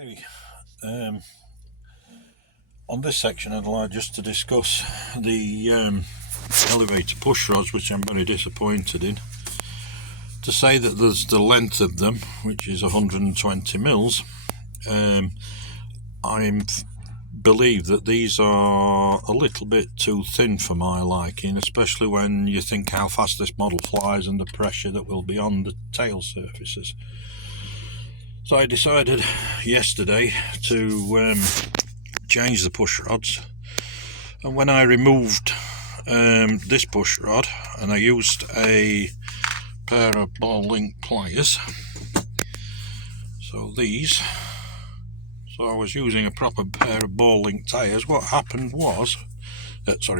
Okay, on this section I'd like just to discuss the elevator push rods, which I'm very disappointed in. To say that there's the length of them, which is 120 mils, I believe that these are a little bit too thin for my liking, especially when you think how fast this model flies and the pressure that will be on the tail surfaces. So I decided yesterday to change the push rods, and when I removed this push rod and I used a pair of ball link pliers, so I was using a proper pair of ball link tires. What happened was,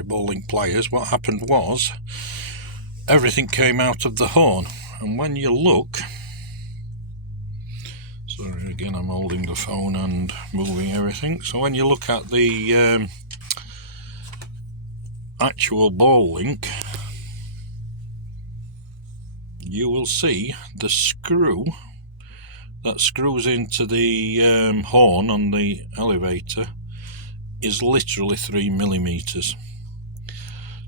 ball link pliers, what happened was everything came out of the horn, and when you look, sorry again, I'm holding the phone and moving everything, so when you look at the actual ball link, you will see the screw that screws into the horn on the elevator is literally 3mm.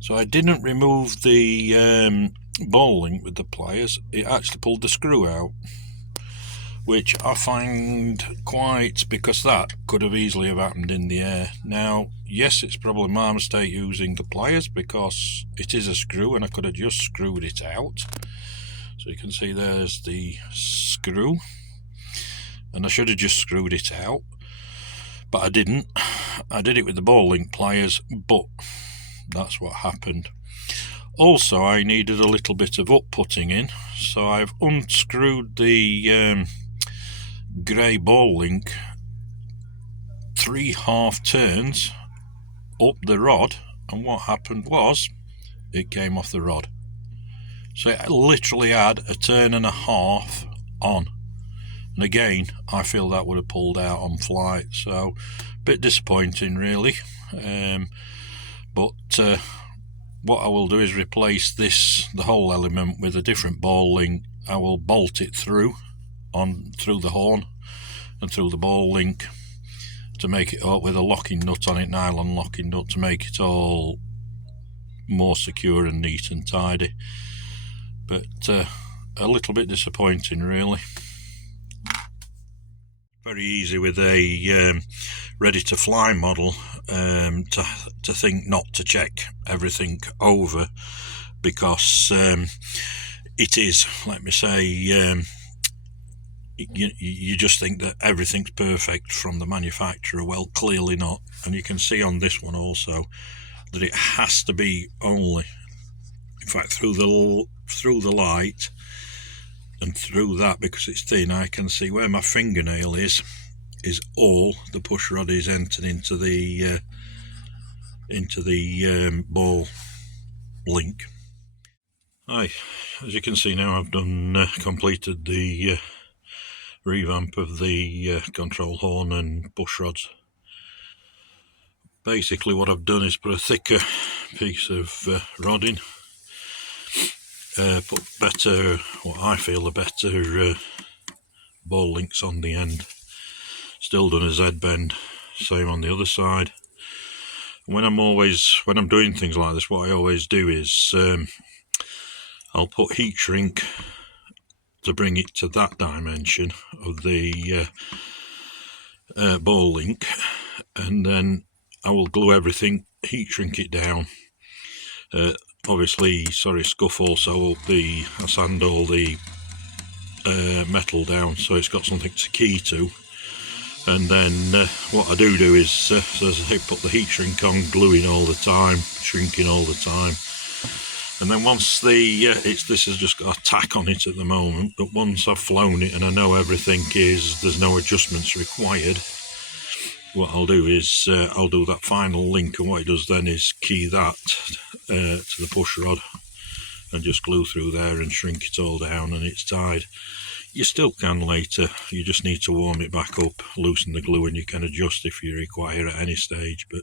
So I didn't remove the ball link with the pliers, it actually pulled the screw out, which I find quite, because that could have easily have happened in the air. Now, yes, it's probably my mistake using the pliers, because it is a screw and I could have just screwed it out. So you can see there's the screw, and I should have just screwed it out, but I didn't. I did it with the ball link pliers, but that's what happened. Also, I needed a little bit of up-putting in, so I've unscrewed the grey ball link 3 half turns up the rod, and what happened was it came off the rod. So it literally had a turn and a half on, and again I feel that would have pulled out on flight, so a bit disappointing really. But what I will do is replace the whole element with a different ball link. I will bolt it through the horn and through the ball link to make it up with a locking nut on it, nylon locking nut, to make it all more secure and neat and tidy. But a little bit disappointing really. Very easy with a ready to fly model to think not to check everything over, because it is, let me say, you just think that everything's perfect from the manufacturer. Well, clearly not, and you can see on this one also that it has to be only, in fact, through the light and through that, because it's thin, I can see where my fingernail is all the push rod is entered into the ball link. Hi, as you can see now, I've done completed the revamp of the control horn and push rods. Basically what I've done is put a thicker piece of rod in, put better, what I feel are better ball links on the end, still done a Z bend, same on the other side. When I'm doing things like this, what I always do is I'll put heat shrink to bring it to that dimension of the ball link, and then I will glue everything, heat shrink it down. Obviously, scuff also I sand all the metal down so it's got something to key to, and then what I do is, as I say, put the heat shrink on, gluing all the time, shrinking all the time, and then once this has just got a tack on it at the moment, but once I've flown it and I know everything there's no adjustments required, what I'll do is I'll do that final link, and what it does then is key that to the push rod and just glue through there and shrink it all down, and it's tied. You still can later, you just need to warm it back up, loosen the glue, and you can adjust if you require at any stage, but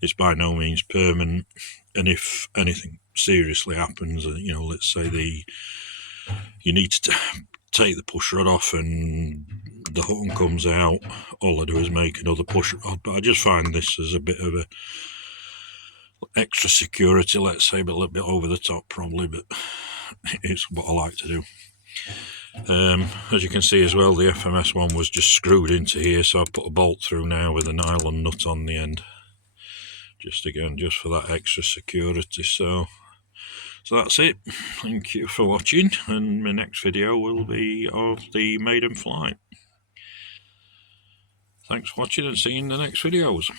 it's by no means permanent. And if anything seriously happens, let's say you need to take the push rod off and the horn comes out, all I do is make another push rod, but I just find this as a bit of a extra security, let's say, but a little bit over the top probably, but it's what I like to do. As you can see as well, the FMS one was just screwed into here, so I've put a bolt through now with a nylon nut on the end, just for that extra security. So that's it. Thank you for watching, and my next video will be of the maiden flight. Thanks for watching, and see you in the next videos.